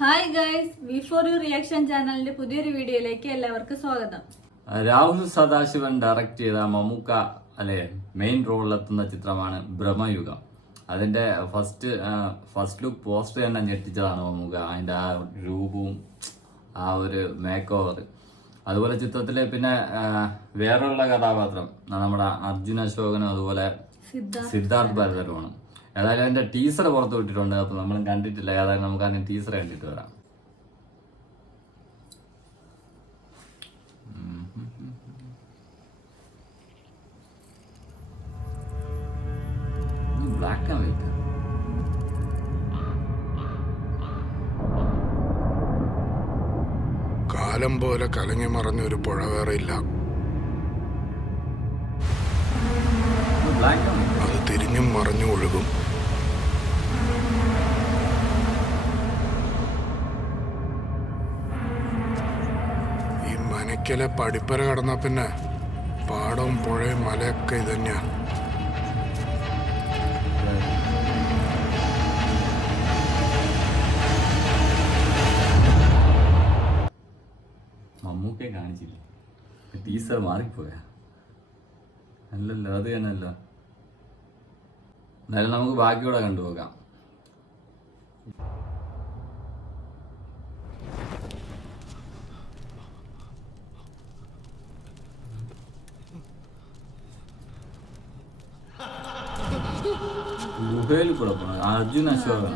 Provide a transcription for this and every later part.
Hi guys, before you reaction ചാനലിന്റെ പുതിയൊരു വീഡിയോയിലേക്ക് എല്ലാവർക്കും സ്വാഗതം. രാഹുൽ സദാശിവൻ ഡയറക്ട് ചെയ്ത മമ്മൂക്ക മെയിൻ റോളിലെത്തുന്ന ചിത്രമാണ് ബ്രഹ്മയുഗം. അതിന്റെ ഫസ്റ്റ് ലുക്ക് പോസ്റ്റർ തന്നെ ഞെട്ടിച്ചതാണ് മമ്മൂക്ക. അതിന്റെ ആ രൂപവും ആ ഒരു മേക്ക് ഓവർ. അതുപോലെ ചിത്രത്തിലെ പിന്നെ വേറെയുള്ള കഥാപാത്രം നമ്മുടെ അർജുൻ അശോകനും അതുപോലെ സിദ്ധാർത്ഥ് ഭരതനുമാണ്. ഏതായാലും അതിന്റെ ടീസർ പുറത്തു വിട്ടിട്ടുണ്ട്. അപ്പൊ നമ്മളും കണ്ടിട്ടില്ല. ഏതായാലും നമുക്ക് അതിന്റെ ടീസർ കണ്ടിട്ട് വരാം. Black and white. കാലം പോലെ കലങ്ങി മറഞ്ഞ ഒരു പുഴ വേറെ ഇല്ല. അത് തിരിഞ്ഞും മറിഞ്ഞും ഒഴുകും. ഈ മനക്കലെ പടിപ്പര കടന്ന പിന്നെ പാടവും പുഴയും മലയൊക്കെ ഇതന്നെയാ. മമ്മൂക്കെ കാണിച്ചില്ല, ടീസർ മാറിപ്പോയാ? അല്ലല്ലോ, അത് തന്നെയല്ലോ. എന്നാലും നമുക്ക് ബാക്കിയൂടെ കണ്ടുപോകാം. ഗുഹയിൽ കൂടെ പോണം. Arjun Ashokan,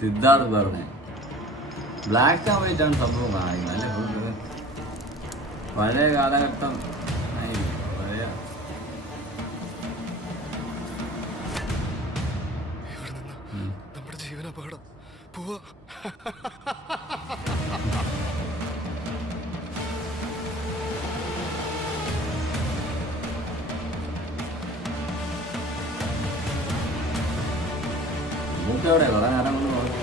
Siddharth Bharathan. Black and white ആണ് സംഭവം കാണിക്കുന്നത് അല്ലേ? പഴയ കാലഘട്ടം പഴയ നമ്മുടെ ജീവനപകടം പോവാ. മൂക്കെവിടെ കുറെ നേരം കൊണ്ട് പോകും.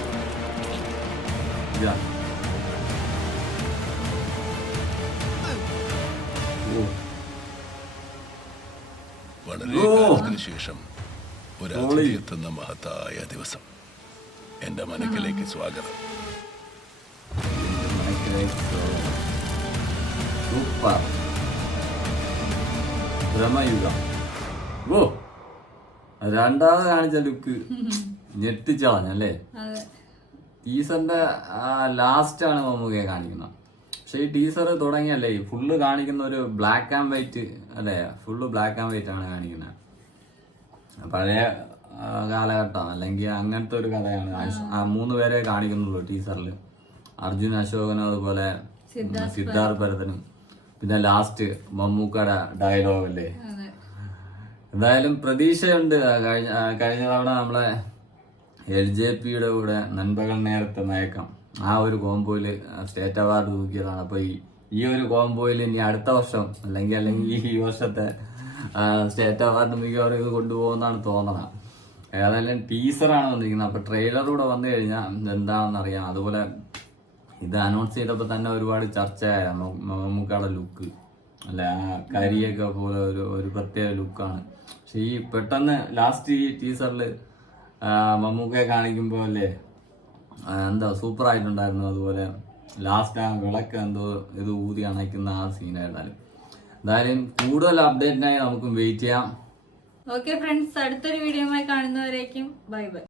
വളരെ കാലത്തിന് ശേഷം ഒരെത്തുന്ന മഹത്തായ ദിവസം. എന്റെ മനക്കിലേക്ക് സ്വാഗതം. സൂപ്പർ ബ്രഹ്മയുഗം. ഓ, രണ്ടാമത് കാണിച്ച ലുക്ക് ഞെട്ടിച്ചളഞ്ഞല്ലേ? ടീസറിന്റെ ലാസ്റ്റ് ആണ് മമ്മൂക്കയെ കാണിക്കുന്നത്. പക്ഷെ ഈ ടീസർ തുടങ്ങിയല്ലേ ഫുള്ള് കാണിക്കുന്ന ഒരു ബ്ലാക്ക് ആൻഡ് വൈറ്റ് അല്ലേ? ഫുള്ള് ബ്ലാക്ക് ആൻഡ് വൈറ്റ് ആണ് കാണിക്കുന്നത്. പഴയ കാലഘട്ടം അല്ലെങ്കിൽ അങ്ങനത്തെ ഒരു കഥയാണ്. മൂന്ന് പേരെ കാണിക്കുന്നുള്ളൂ ടീസറിൽ. അർജുൻ അശോകനും അതുപോലെ സിദ്ധാർത്ഥ് ഭരതനും പിന്നെ ലാസ്റ്റ് മമ്മൂക്കയുടെ ഡയലോഗ് അല്ലേ? എന്തായാലും പ്രതീക്ഷയുണ്ട്. കഴിഞ്ഞ തവണ നമ്മളെ LJPയുടെ കൂടെ നൻപകൽ നേരത്തെ മയക്കം ആ ഒരു കോംബോയില് സ്റ്റേറ്റ് അവാർഡ് തൂക്കിയതാണ്. അപ്പൊ ഈ ഒരു കോംബോയിൽ ഇനി അടുത്ത വർഷം അല്ലെങ്കിൽ ഈ വർഷത്തെ സ്റ്റേറ്റ് അവാർഡ് മിക്കവാറും ഇത് കൊണ്ടുപോകുന്നതാണ് തോന്നണം. ഏതായാലും ടീസറാണ് വന്നിരിക്കുന്നത്. അപ്പൊ ട്രെയിലറൂടെ വന്നു കഴിഞ്ഞാൽ എന്താണെന്ന് അറിയാം. അതുപോലെ ഇത് അനൗൺസ് ചെയ്തപ്പോൾ തന്നെ ഒരുപാട് ചർച്ചയായ മമ്മൂക്കയുടെ ലുക്ക് അല്ല, ആ കരിയൊക്കെ പോലെ ഒരു പ്രത്യേക ലുക്കാണ്. പക്ഷെ ഈ പെട്ടെന്ന് ലാസ്റ്റ് ഈ ടീസറിൽ മമ്മൂക്കയെ കാണിക്കുമ്പോൾ അല്ലേ എന്താ സൂപ്പർ ആയിട്ടുണ്ടായിരുന്നു. അതുപോലെ ലാസ്റ്റ് ആ വിളക്ക് എന്തോ ഇത് ഊതി അണയ്ക്കുന്ന ആ സീനായിരുന്നാലും. എന്തായാലും കൂടുതൽ അപ്ഡേറ്റിനായി നമുക്കും വെയിറ്റ് ചെയ്യാം. ഓക്കെ ഫ്രണ്ട്സ്, അടുത്തൊരു വീഡിയോയുമായി കാണുന്നവരേക്കും ബൈ ബൈ.